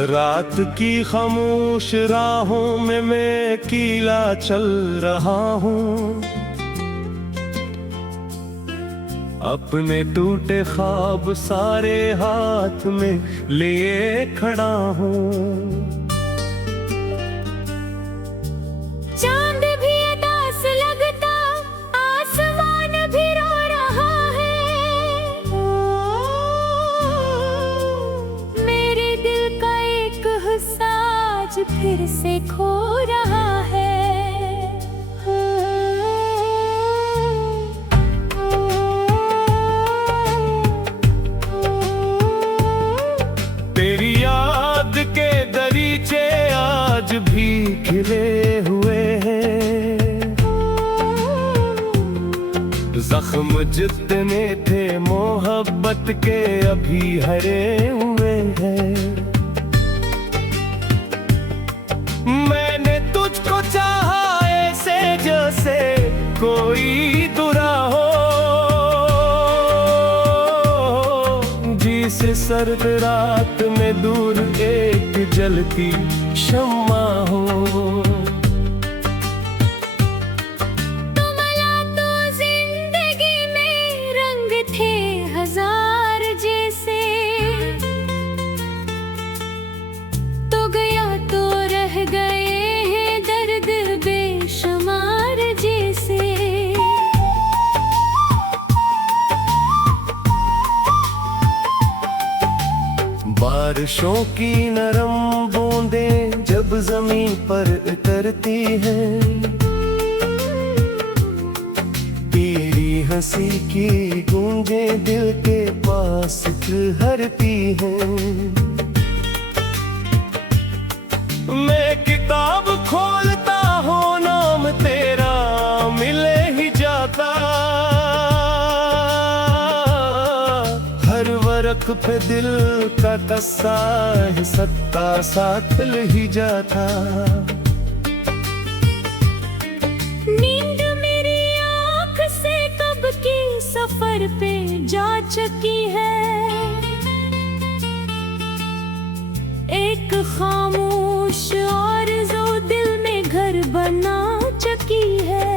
रात की खामोश राहों में मैं अकेला चल रहा हूँ। अपने टूटे ख्वाब सारे हाथ में लिए खड़ा हूँ। चांद भी उदास लगता, आसमान भी रो रहा है। मेरे दिल का एक हिस्सा आज फिर से खो रहा है। तेरी याद के दरीचे आज भी खिले हुए हैं। जख्म जितने थे मोहब्बत के अभी हरे हुए हैं। मैंने तुझको चाहा ऐसे जैसे कोई दुरा हो, जिसे सर्द रात में दूर एक जलती शम्मा हो। तुम तो जिंदगी में रंग थे हजार जैसे, तो गया तो रह गए हैं दर्द बेशुमार जैसे। बारिशों की नरम बूंदें जब जमीन पर उतरती हैं, तेरी हंसी की गूंजें दिल के पास ठहरती हैं। मैं किताब खोलता हूँ नाम तेरा मिले ही जाता। हर वरक पे दिल का कस्सा सत्ता साथ ही जाता। नींद मेरी आँख से कब की सफर पे जा चुकी है। एक खामोश और जो दिल में घर बना चुकी है।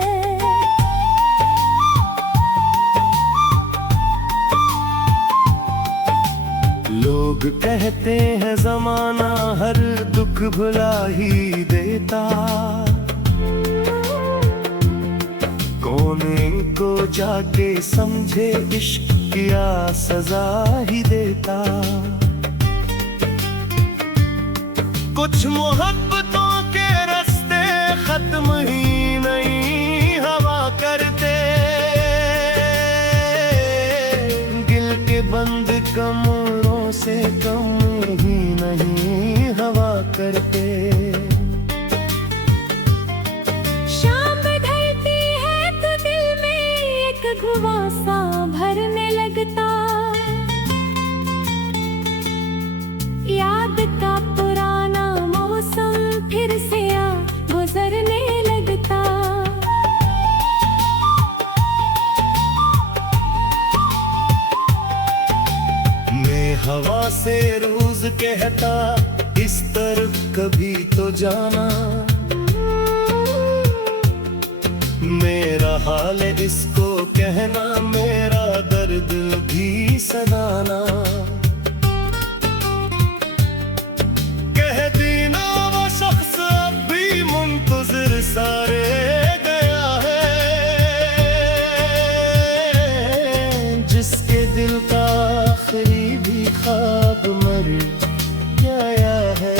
लोग कहते हैं जमाना हर दुख भुला ही देता। कौन इनको जाके समझे इश्क किया सजा ही देता। कुछ मोहब्बतों के रास्ते खत्म ही नहीं हवा करते। दिल के बंद कमरों से कम ही नहीं हवा करते। शाम ढलती है तो दिल में एक घुमासा भरने लगता। याद का पुराना मौसम फिर से आ गुजरने लगता। मैं हवा से रोज कहता इस तरफ कभी तो जाना। मेरा हाल इसको कहना, मेरा दर्द भी सदाना। कह देना वो शख्स अब भी मुंतज़िर सारे गया है, जिसके दिल का आखिरी भी ख्वाब मर गया है।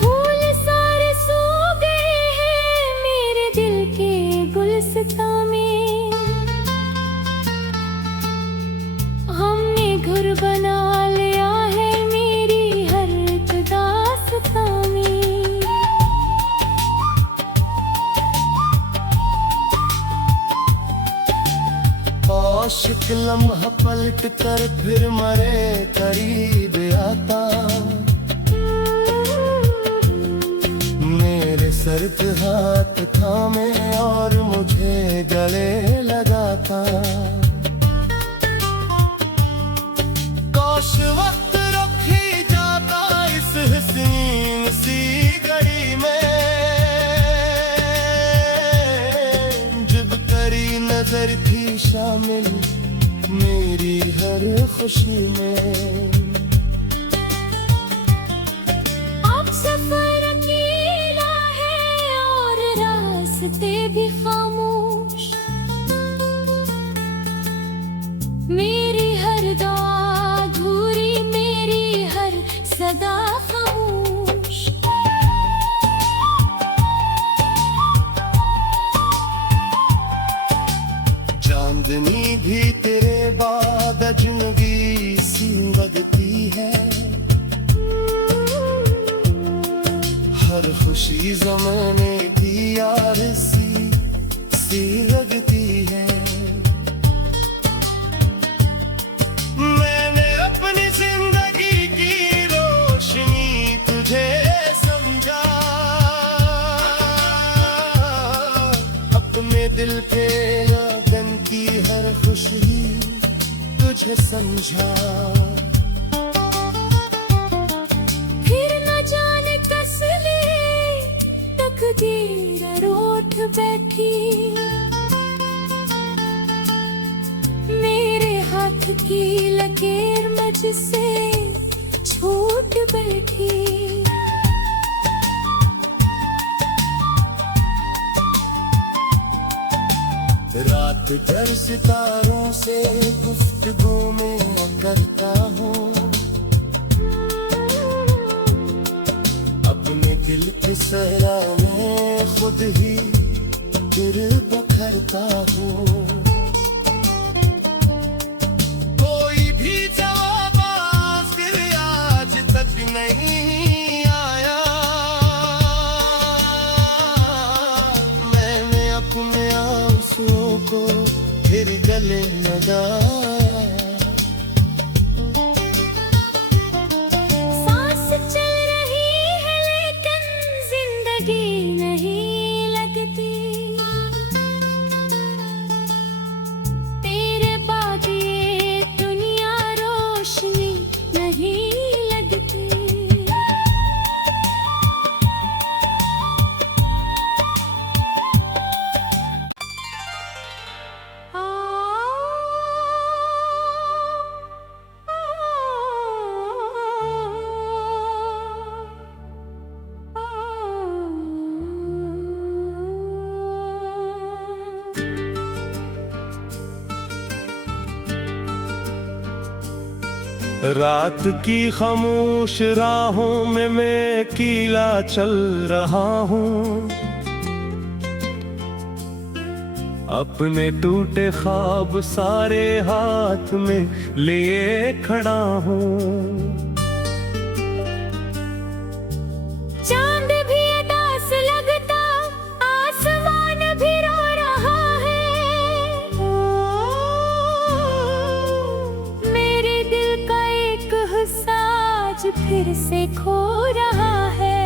फूल सारे सो गए हैं मेरे दिल के गुलसिता में। हमने घर बना लिया है मेरी हर एक दास्तां में। आशिक लम्हा पलट कर फिर मरे करीब आता। मेरे सर्द हाथ थामे और मुझे गले लगाता। काश नजर थी शामिल मेरी हर खुशी में। अब सफर अकेला है और रास्ते भी खामोश, मेरी हर दुआ अधूरी, मेरी हर सदा खामोश। चांदनी भी तेरे बाद अजनबी सी लगती है, हर खुशी ज़माने की यार सी लगती है। मैंने अपनी जिंदगी की रोशनी तुझे समझा, अपने दिल पे लगन की हर खुशी तुझे समझा। फिर न जाने कस ले तकदीर रूठ बैठी, मेरे हाथ की लकीर मुझसे छूट बैठी। रात भर सितारों से गुफ्तगू में करता हूँ, अपने दिल की सहरा में खुद ही फिर बखरता हूँ। कोई भी जवाब फिर आज तक नहीं आया, मैंने अपने आंसुओं को फिर गले लगाया। सांस चल रही है लेकिन जिंदगी नहीं लगती, तेरे बाद ये दुनिया रोशनी नहीं लगती। रात की खामोश राहों में मैं अकेला चल रहा हूँ, अपने टूटे ख्वाब सारे हाथ में लिए खड़ा हूँ। चांद भी उदास लगता, आसमान भी रो रहा है, मेरे दिल का एक हिस्सा आज फिर से खो रहा है।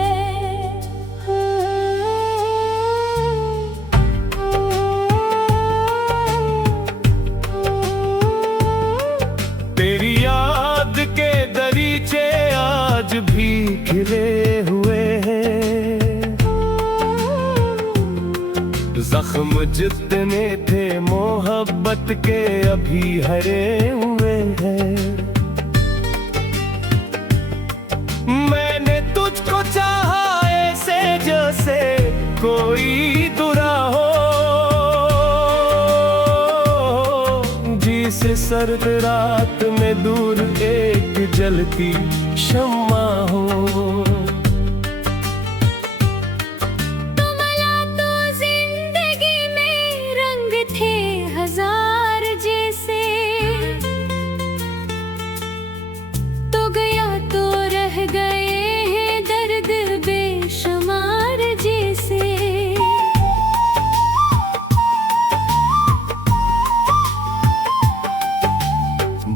तेरी याद के दरीचे आज भी घिरे हुए हैं, जख्म जितने थे मोहब्बत के अभी हरे हुए हैं। मैंने तुझको चाहा ऐसे जैसे कोई दुरा हो, जिसे सर्द रात में दूर एक जलती शम्मा हो।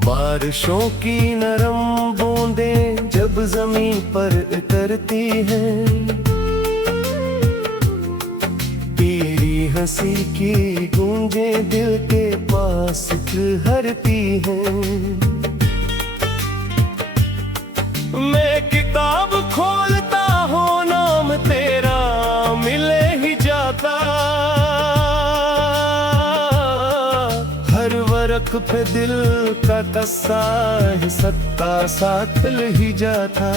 बारिशों की नरम बूंदें जब जमीन पर उतरती हैं, तेरी हंसी की गूंजें दिल के पास ठहरती हैं। मैं किताब खोलता हूँ नाम तेरा मिले ही जाता, रख पे दिल का तस्सा है, सत्ता साथ ही जाता।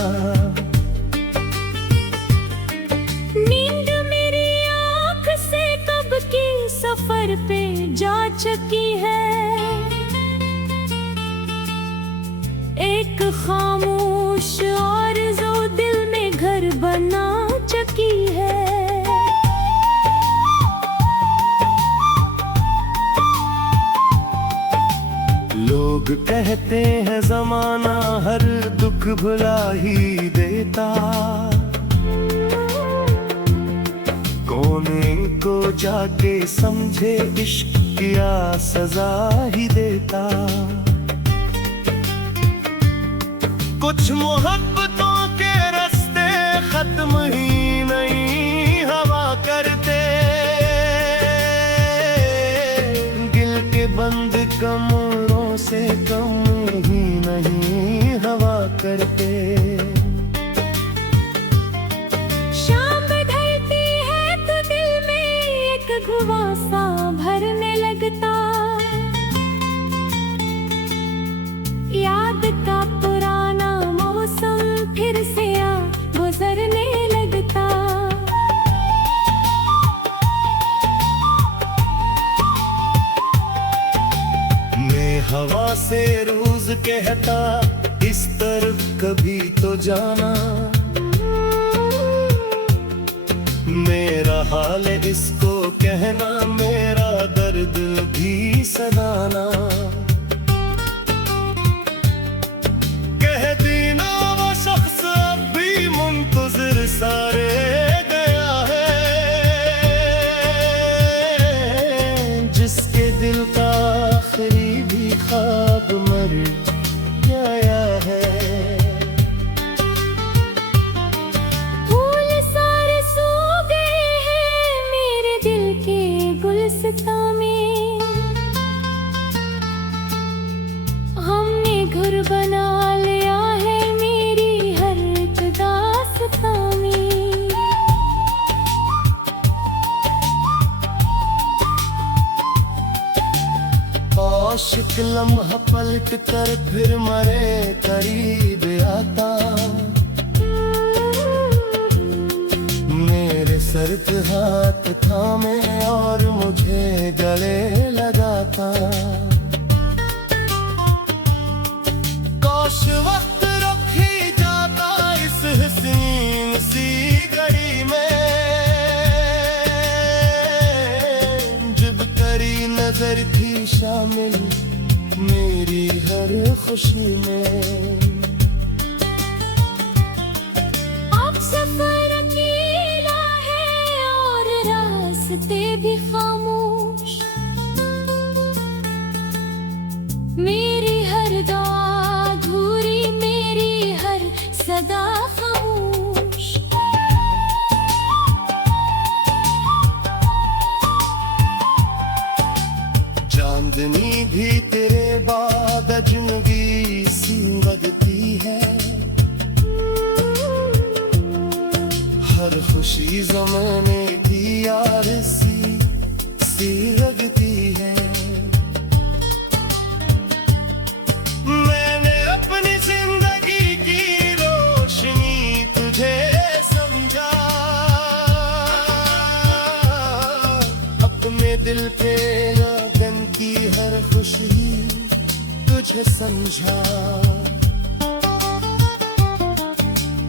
नींद मेरी आँख से कब की सफर पे जा चुकी है, एक खामोश आरज़ू दिल में घर बना चुकी है। लोग कहते हैं जमाना हर दुख भुला ही देता, कौन इनको जाके समझे इश्क किया सजा ही देता। कुछ मोहब्बतों के रास्ते खत्म ही नहीं हवा करते, दिल के बंद कमरों से कम ही नहीं हवा करते। शाम ढलती है तो दिल में एक धुआं सा भरने लगता, याद का पुराना मौसम फिर से आ गुजरने लगता। मैं हवा से रोज कहता इस तरफ कभी तो जाना, मेरा हाल इसको कहना मेरा दर्द भी सदाना। कह देना वो शख्स अब भी मुंतज़िर सारे गया है, जिसके दिल का आखिरी भी ख्वाब मर गया है। फूल सारे सूख गए हैं मेरे दिल के गुलसितां में, हमने घर बना लिया है मेरी हर एक दास्तां में। आशिक लम्हा पलट कर फिर मरे करीब आता, मेरे सर्द हाथ थामे और मुझे गले लगाता। काश वक्त रुक ही जाता इस हसीन सी घड़ी में, जब तेरी नजर थी शामिल मेरी हर खुशी में। अब सफर अकेला है और रास्ते भी खामोश, मेरी हर दुआ अधूरी मेरी हर सदा खामोश। चांदनी भी तेरे बाद अजनबी सी लगती है, हर खुशी ज़माने की यार सी लगती है। मैंने अपनी जिंदगी की रोशनी तुझे समझा, अपने दिल पे लगन की हर खुशी तुझे समझा।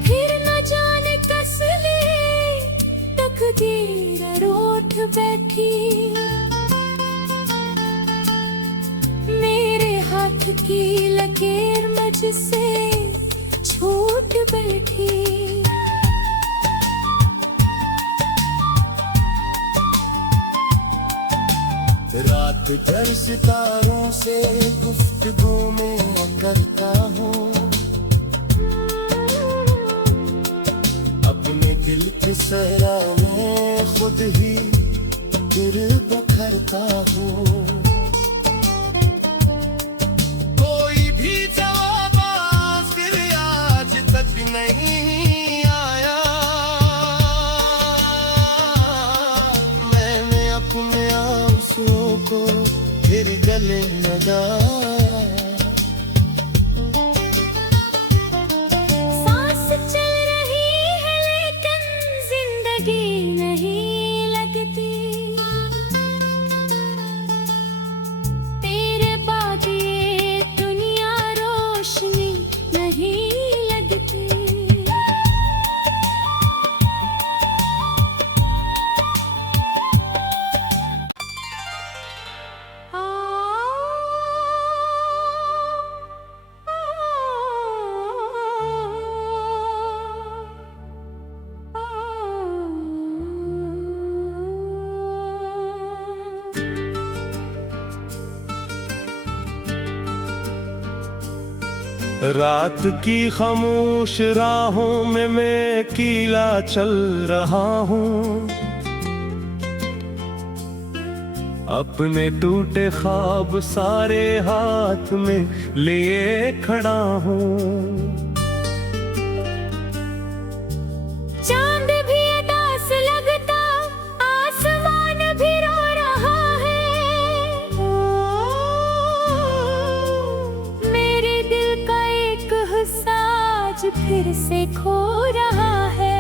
फिर न जाने कस ले तकदीर रूठ बैठी, मेरे हाथ की लकीर मुझसे छूट बैठी। रात भर सितारों से गुफ्तगू में करता हूँ, अपने दिल की सरा में खुद ही फिर बखरता हूँ। कोई भी जवाब फिर आज तक नहीं आया, मैंने अपने आंसुओं को फिर भी गले लगा। सांस चल रही है लेकिन जिंदगी नहीं लगती, तेरे बाद ये दुनिया रोशनी नहीं लगती। रात की खामोश राहों में मैं अकेला चल रहा हूँ, अपने टूटे ख्वाब सारे हाथ में लिए खड़ा हूँ। चांद भी उदास लगता, आसमान भी रो रहा है, मेरे दिल का एक हिस्सा आज फिर से खो रहा है।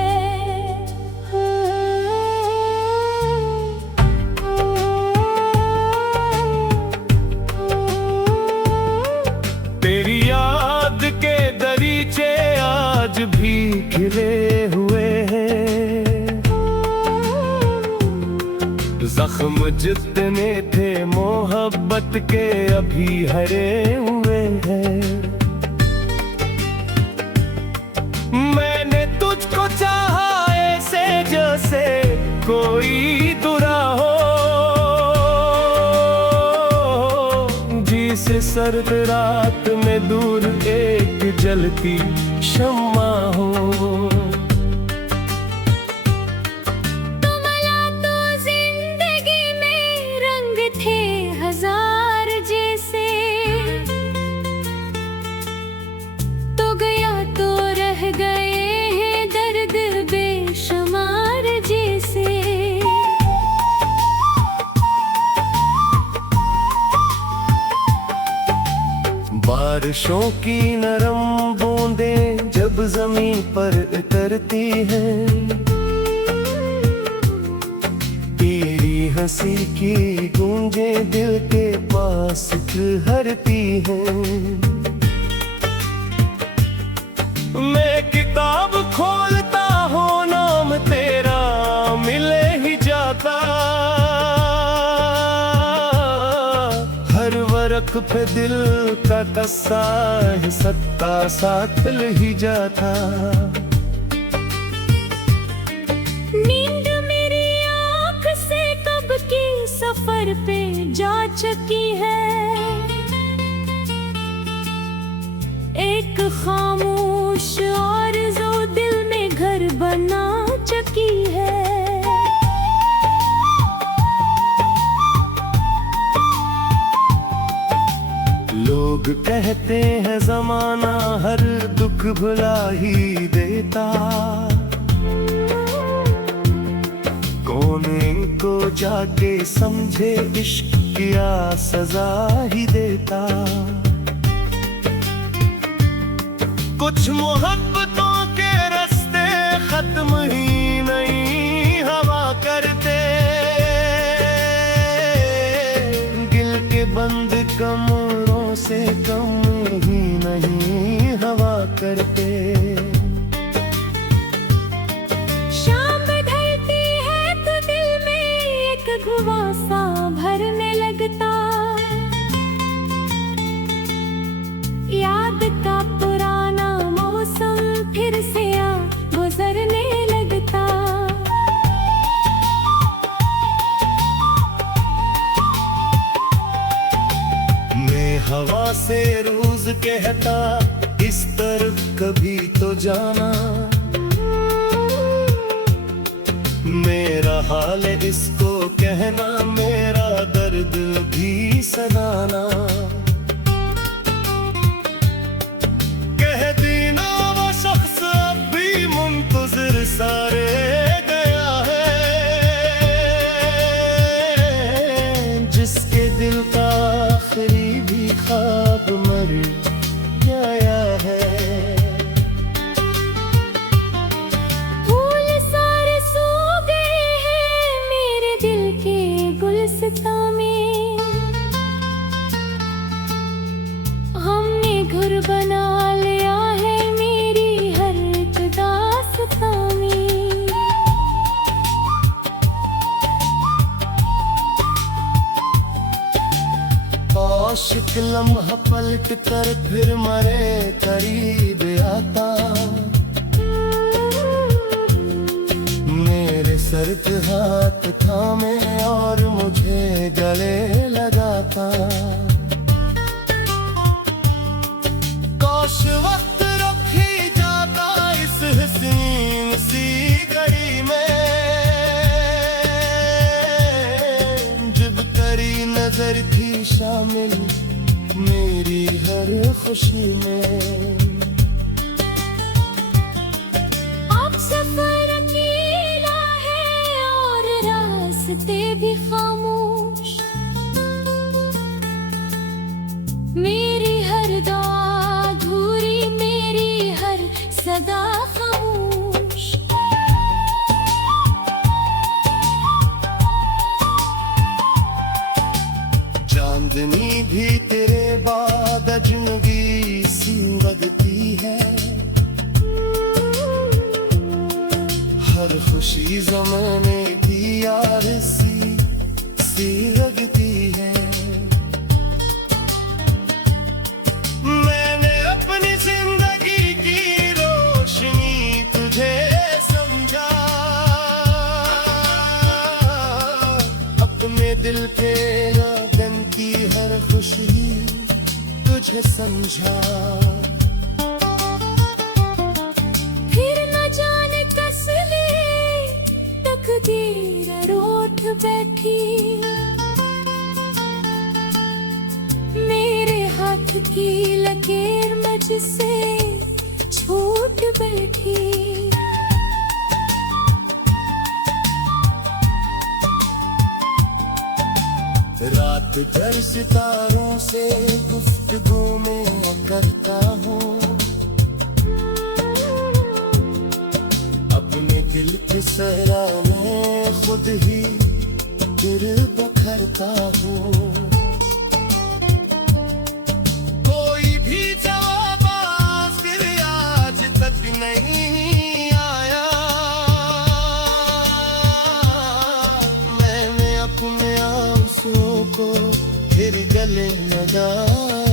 तेरी याद के दरीचे आज भी खिले हुए हैं, जख्म जितने थे मोहब्बत के अभी हरे हुए हैं। मैंने तुझको चाहा ऐसे जैसे कोई दुरा हो, जिसे सर्द रात में दूर एक जलती शम्मा हो। तुम आया तो जिंदगी में रंग थे हजार जैसे, तो गया तो रह गए हैं दर्द बेशुमार जैसे। बारिशों की नरम बूंदें जब जमीन पर उतरती हैं, तेरी हंसी की गूंजें दिल के पास ठहरती हैं। मैं किताब खोलता हूँ नाम तेरा मिले ही जाता, हर वर्क पे दिल का कस्सा है सत्ता साथ ही जाता। नींद मेरी आँख से कब की सफर पे जा चुकी है, एक खामोश आरज़ू दिल में घर बना चुकी है। लोग कहते हैं जमाना हर दुख भुला ही देता, कौन इनको जाके समझे इश्क किया सजा ही देता। कुछ मोहब्बतों के रास्ते खत्म ही नहीं हवा करते, दिल के बंद कमरों से कम ही नहीं हवा करते। शाम ढलती है तो दिल में एक धुआं सा भरने लगता, याद का पुराना मौसम फिर से आ गुजरने लगता। मैं हवा से रोज कहता इस तरफ कभी तो जाना, मेरा हाल इसको कहना मेरा दर्द भी सनाना। कह देना वो शख्स अब भी मुंतज़िर सारे गया है, जिसके दिल का आशिक लम्हा पलट कर फिर मरे करीब आता, मेरे सर्द हाथ थामे और मुझे गले लगाता। काश वक्त रुक ही जाता इस हसीन सी घड़ी में, जब तेरी नजर थी शामिल मेरी हर खुशी में। अब सफर अकेला है और रास्ते भी खामोश, मेरी हर दुआ अधूरी, मेरी हर सदा खामोश। चांदनी भी तेरे बाद अजनबी सी लगती है, हर खुशी ज़माने की यार सी लगती है। मैंने अपनी जिंदगी की रोशनी तुझे समझा, अपने दिल पे लगन की हर खुशी तुझे समझा। फिर न जाने कस ले तकदीर रूठ बैठी, मेरे हाथ की लकीर मुझसे छूट बैठी। रात भर सितारों से गुफ्तगू में करता हूँ, अपने दिल की सरा में खुद ही फिर बखरता हूँ। कोई भी जवाब फिर आज तक नहीं आया, मैंने अपने आंसुओं को फिर गले लगाया।